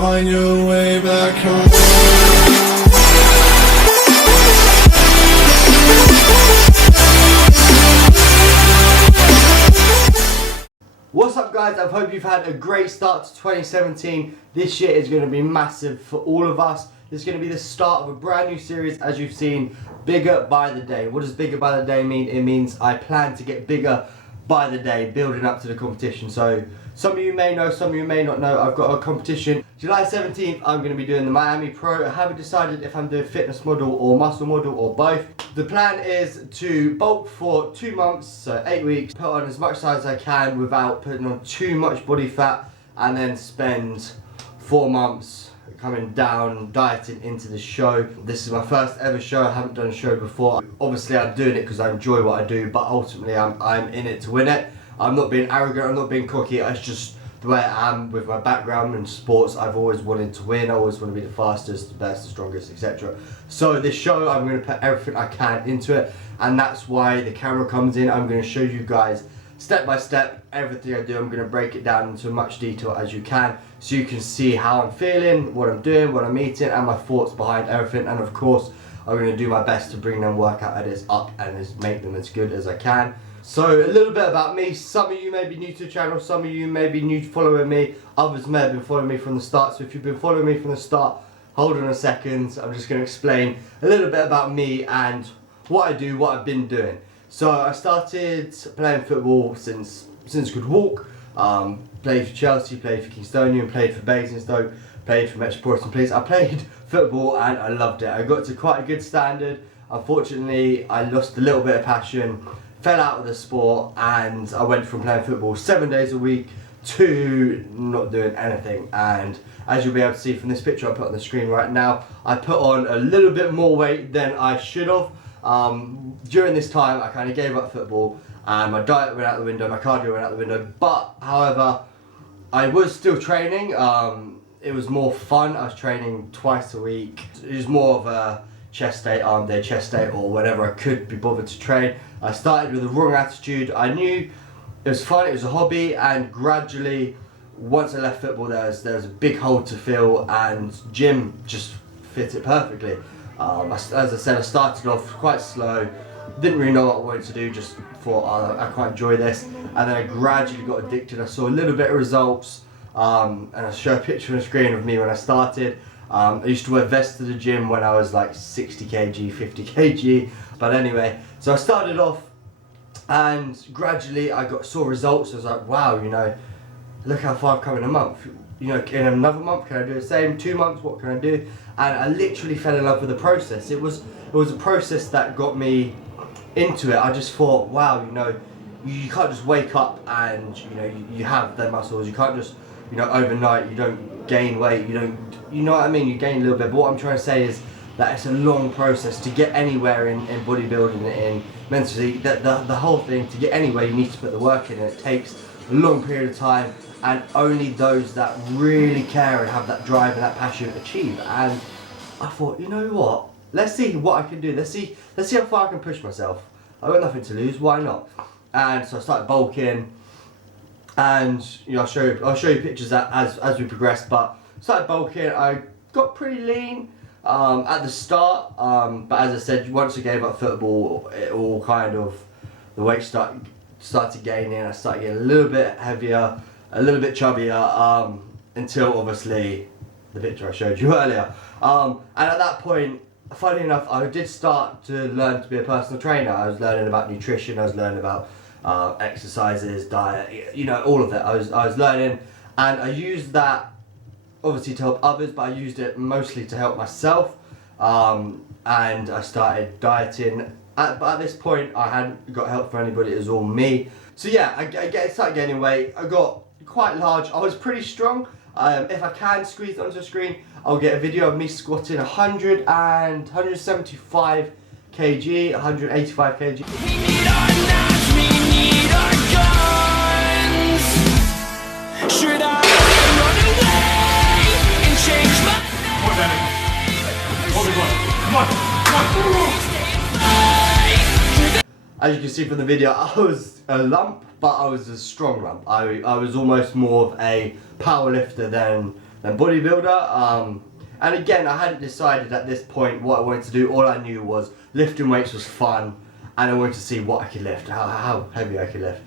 find your way back home. What's up guys, I hope you've had a great start to 2017. This year is going to be massive for all of us. This is going to be the start of a brand new series, as you've seen, Bigger by the Day. What does bigger by the day mean? It means I plan to get bigger by the day, building up to the competition. So some of you may know, some of you may not know, I've got a competition. July 17th, I'm going to be doing the Miami Pro. I haven't decided if I'm doing fitness model or muscle model or both. The plan is to bulk for 2 months, so 8 weeks, put on as much size as I can without putting on too much body fat, and then spend 4 months coming down, dieting into the show. This is my first ever show. I haven't done a show before. Obviously I'm doing it because I enjoy what I do, but ultimately I'm in it to win it. I'm not being arrogant, I'm not being cocky, it's just the way I am with my background in sports. I've always wanted to win, I always want to be the fastest, the best, the strongest, etc. So this show, I'm going to put everything I can into it, and that's why the camera comes in. I'm going to show you guys step by step everything I do. I'm going to break it down into as much detail as you can, so you can see how I'm feeling, what I'm doing, what I'm eating, and my thoughts behind everything. And of course, I'm going to do my best to bring them workout edits up and make them as good as I can. So a little bit about me. Some of you may be new to the channel, some of you may be new to following me, others may have been following me from the start. So if you've been following me from the start, hold on a second, I'm just going to explain a little bit about me and what I do, what I've been doing. So I started playing football since I could walk. Played for Chelsea, played for Kingstonian, played for Basingstoke, played for Metropolitan Police. I played football and I loved it. I got to quite a good standard. Unfortunately, I lost a little bit of passion, fell out of the sport, and I went from playing football 7 days a week to not doing anything. And as you'll be able to see from this picture I put on the screen right now, I put on a little bit more weight than I should have. During this time I kind of gave up football and my diet went out the window, my cardio went out the window, but however I was still training. It was more fun. I was training twice a week. It was more of a chest day, arm day, chest day, or whenever I could be bothered to train. I started with the wrong attitude. I knew it was fun, it was a hobby, and gradually once I left football there was a big hole to fill, and gym just fit it perfectly. As I said, I started off quite slow, didn't really know what I wanted to do, just thought I quite enjoy this, and then I gradually got addicted. I saw a little bit of results, and I'll show a picture on the screen of me when I started. I used to wear vests to the gym when I was like 60 kg, 50 kg, but anyway, so I started off and gradually I saw results. I was like, wow, you know, look how far I've come in a month. You know, in another month, can I do the same? 2 months, what can I do? And I literally fell in love with the process. It was a process that got me into it. I just thought, wow, you know, you can't just wake up and, you know, you have the muscles. You can't just, you know, overnight, you don't gain weight, you know what I mean? You gain a little bit, but what I'm trying to say is that it's a long process to get anywhere in bodybuilding, in mentally, the whole thing, to get anywhere you need to put the work in, and it takes a long period of time, and only those that really care and have that drive and that passion achieve. And I thought, you know what, let's see what I can do, let's see how far I can push myself. I've got nothing to lose, why not? And so I started bulking, and you know, I'll show you pictures as we progress. But started bulking, I got pretty lean at the start, but as I said, once I gave up football, it all kind of, the weight started gaining. I started getting a little bit heavier, a little bit chubbier, until obviously the picture I showed you earlier. And at that point, funny enough, I did start to learn to be a personal trainer. I was learning about nutrition, I was learning about exercises, diet, you know, all of it. I was learning, and I used that obviously to help others, but I used it mostly to help myself. And I started dieting. But at this point, I hadn't got help from anybody, it was all me. So yeah, I started gaining weight. I got quite large. I was pretty strong. If I can squeeze it onto the screen, I'll get a video of me squatting 175 kg, 185 kg. We need our knives, we need our guns. Should I run away and change my name? Come on, Danny. Hold it, come on, come on. As you can see from the video, I was a lump, but I was a strong lump. I was almost more of a power lifter than than bodybuilder. And again, I hadn't decided at this point what I wanted to do. All I knew was lifting weights was fun, and I wanted to see what I could lift, how heavy I could lift.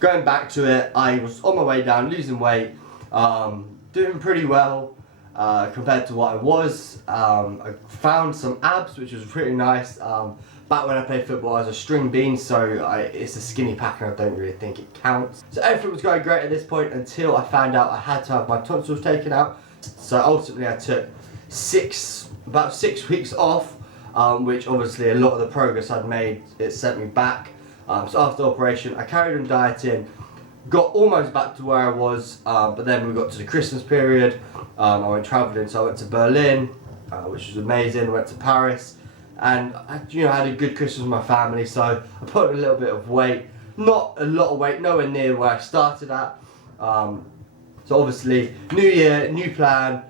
Going back to it, I was on my way down, losing weight, doing pretty well compared to what I was. I found some abs, which was pretty nice. Back when I played football, I was a string bean, so it's a skinny pack and I don't really think it counts. So everything was going great at this point until I found out I had to have my tonsils taken out. So ultimately I took about 6 weeks off, which obviously a lot of the progress I'd made, it sent me back. So after the operation, I carried on dieting, got almost back to where I was, but then we got to the Christmas period. I went travelling, so I went to Berlin, which was amazing. I went to Paris, and I had a good Christmas with my family. So I put on a little bit of weight, not a lot of weight, nowhere near where I started at. So obviously, new year, new plan,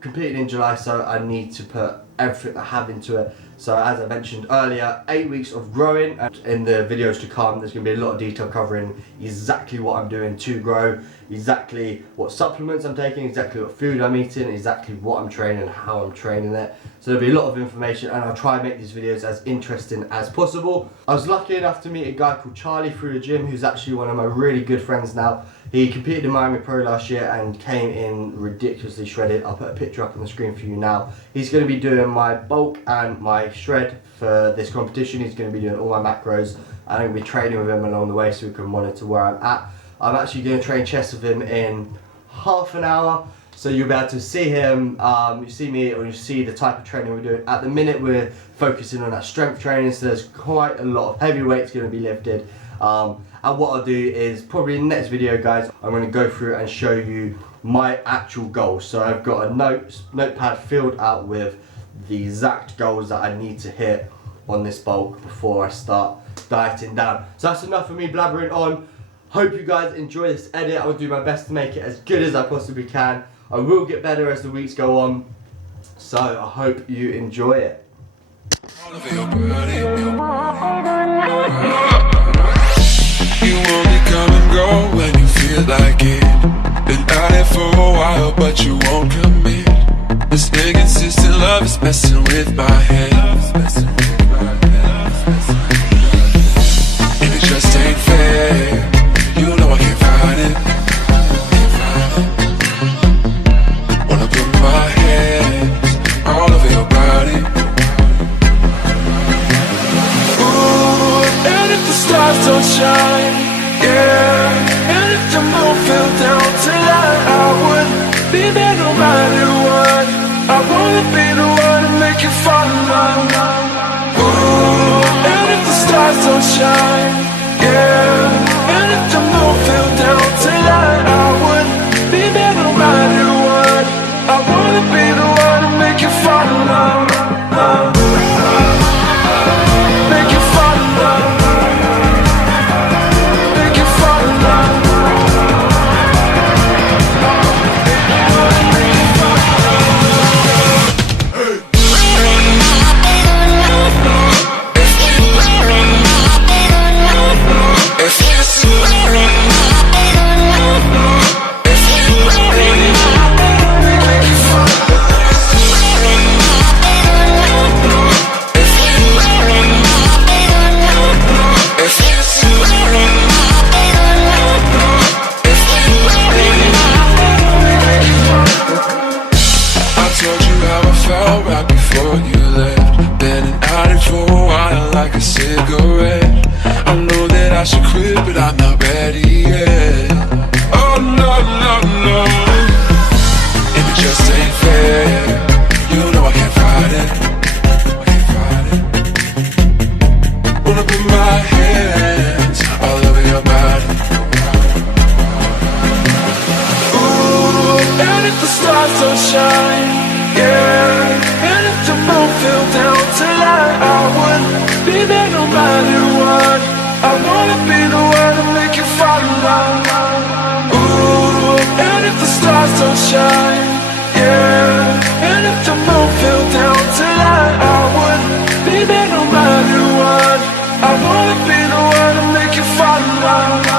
completed in July, so I need to put everything I have into it. So as I mentioned earlier, 8 weeks of growing, and in the videos to come there's going to be a lot of detail covering exactly what I'm doing to grow, exactly what supplements I'm taking, exactly what food I'm eating, exactly what I'm training and how I'm training it. So there'll be a lot of information, and I'll try and make these videos as interesting as possible. I was lucky enough to meet a guy called Charlie through the gym, who's actually one of my really good friends now. He competed in Miami Pro last year and came in ridiculously shredded. I'll put a picture up on the screen for you now. He's going to be doing my bulk and my shred for this competition. He's going to be doing all my macros, and I'm going to be training with him along the way so we can monitor where I'm at. I'm actually going to train chest with him in half an hour, so you'll be able to see him, you see me, or you see the type of training we're doing. At the minute we're focusing on that strength training, so there's quite a lot of heavy weights going to be lifted. And what I'll do is probably in the next video, guys, I'm going to go through and show you my actual goals. So I've got a notepad filled out with the exact goals that I need to hit on this bulk before I start dieting down. So that's enough of me blabbering on. Hope you guys enjoy this edit. I will do my best to make it as good as I possibly can. I will get better as the weeks go on, so I hope you enjoy it. You only come and go when you feel like it. Been at it for a while, but you won't commit. This inconsistent love is messing with my head. And it just ain't fair. You know I can't fight it. Wanna put my hands all over your body. Ooh, and if the stars don't shine, yeah, and if the moon fell down tonight, I would be there no matter what. I wanna be the one to make you fall in love. Ooh, and if the stars don't shine, yeah, and if the moon fell down tonight, I would be there no matter what. I wanna be the one to make you fall in love. Make you fall in love. Make you fall in love. But I'm not ready yet. Oh no, no, no. And it just ain't fair. You know I can't fight it. Wanna put my hands all over your body. Ooh, and if the stars don't shine, yeah, and if the moon fell down tonight, I would be there no matter what. I wanna be the one to make you fall in love. Ooh, and if the stars don't shine, yeah, and if the moon fell down tonight, I would be there no matter what. I wanna be the one to make you fall in love.